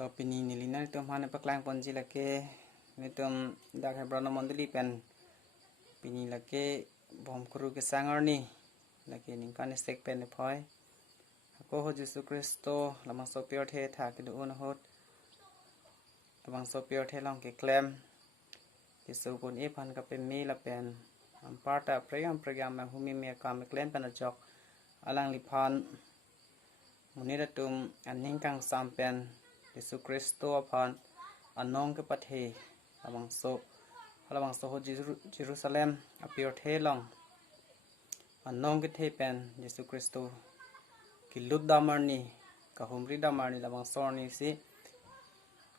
ต่อปีนี้นี่ลินะตัวมาในปักกลางปนจีละเกในตัวดักให้บรอนมอนดลีเป็นปีนี้ละเกบอมครูเกสังอร์นี่ละเกนิงกันสเต็กเป็นในพอยก็ฮ์เยซูคริสโตละมังโซเปียร์เทถากิดูนฮ์ละมังโซเปียร์เทลองเกเคลมเยซูคนเอพันกับเป็นมีละเป็นอัมพาร์ตาพระยามมาหุมิเมียกามเคลมเป็นจอกอลังลิพันมุนีระตุมอันนิ่งกังสามเป็นเยซูคริสโตพันอันนองกับประเทศละมังโซฮ์เยรูซาเล็มอเปียร์เทลองอันนองกับเทเป็นเยซูคริสโตกิลุดดามารนีกับฮุมริดามารนีละมังโซนี่สิ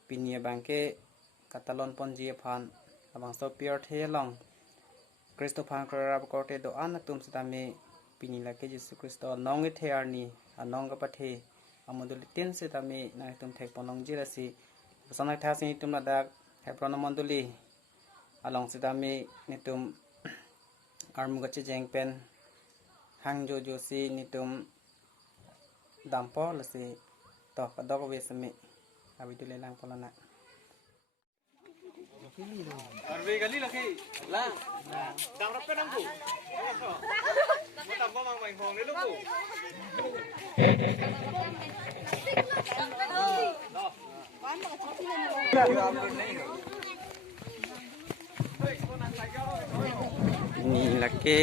ปีนี้บางเกกัตลอนปนจีพันละมังโซเปียร์เทลองคริสโตพันคราบกอเตโดอันนักตุมสตามีปีนี้ละเกเยซูคริสโตน้องเทอาร์นีอันน้องกับประเทศอามุดุลิตินสตามีนักตุมเทคปนองจีละสิภาษานักท้าสิตุมละดักให้ปรนมอนดุลีอลองสตามีนิตุมอาร์มุกัจเจงเป็นฮังโจโจซีนิตุมดัมพอละสิต่อกระดกเวสมิอาวิดุเลลังพลนะArve gali lagi, lang. Dam rapi nanggu. Mau tambah mang main hong ni lu bu. Ini lagi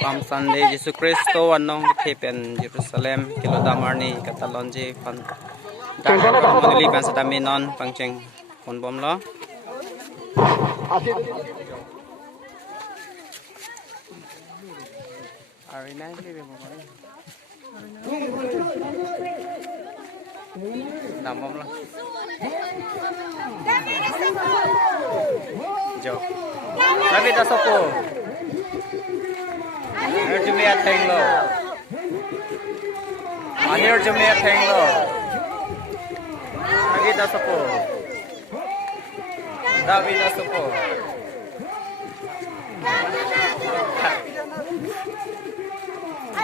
Palm Sunday Yesus Kristo anong kepen Jerusalem kilo damarni katalonje pan dak monili ban satami non pangcheng pon bom lo ari nai li be bom dam bom lo jo nabi ta sopo Anir jumia theng lo. Anir jumia theng lo. Lagi dah sopo. David dah sopo.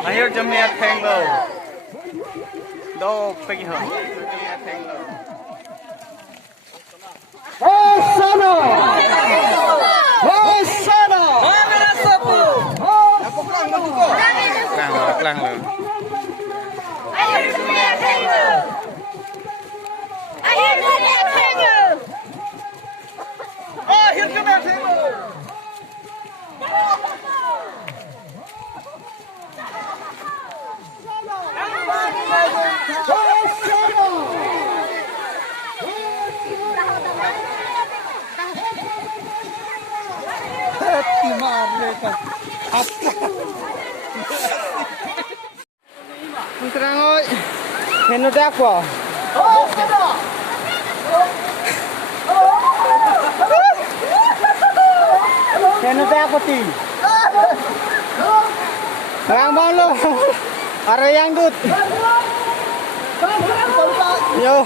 Anir jumia theng lo. Do pergi ho. Jumia theng lo. Oh sana. Oh sana. Klang lo. Terang oi. Menu dak apa? Menu dak apa ti? Terang bang lo. Ada yang dut. Yo.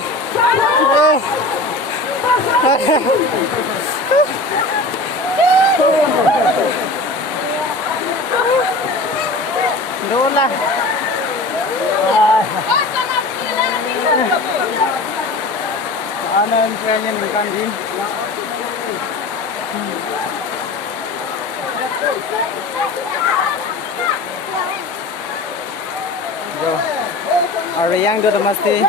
Dola. Ano ang kanya ng kanji? Yo, are yang do masti.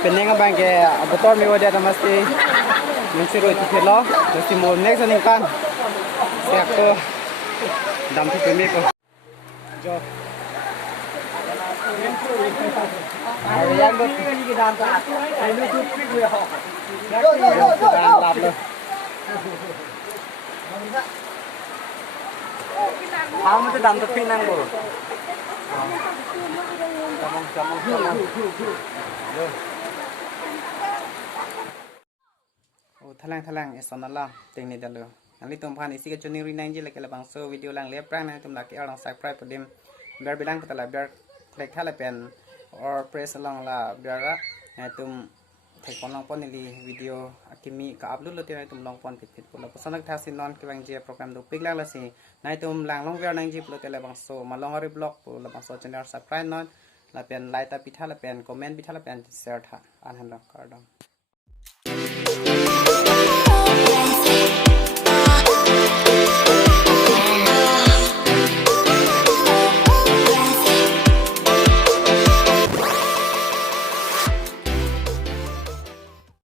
Pening ang bangke abotor mi wada masti. Mensiro itu kilo, mesti mau next ning kan. Siap ko. Dam tu pemi ko. Yo. Are yang do ki dam ta. Ini tu pi gue ho. Dam lap lo. Kamu tu dam tu pi nang bo. Jamong. Yo. Oh, thalang esanala tengne dalo. Angli tumpan isi ke joni rinang je lek labang so video lang le prang nang tum laki orang subscribe padim biar bilang patala biar klik thala pen or press along la biar na tum thek pon long pon ni video akimi ka upload lo te tum long pon pit pula pasanak thasin non ke bang je program do pik lang la si nai tum lang long biar nang je plo te labang so malong hori blog pula bang so channel subscribe non ละเป็นไลค์ตาพิธาละเป็นคอมเมนต์พิธาละเป็นแชร์ท่าอันหันหรอกก็ดอง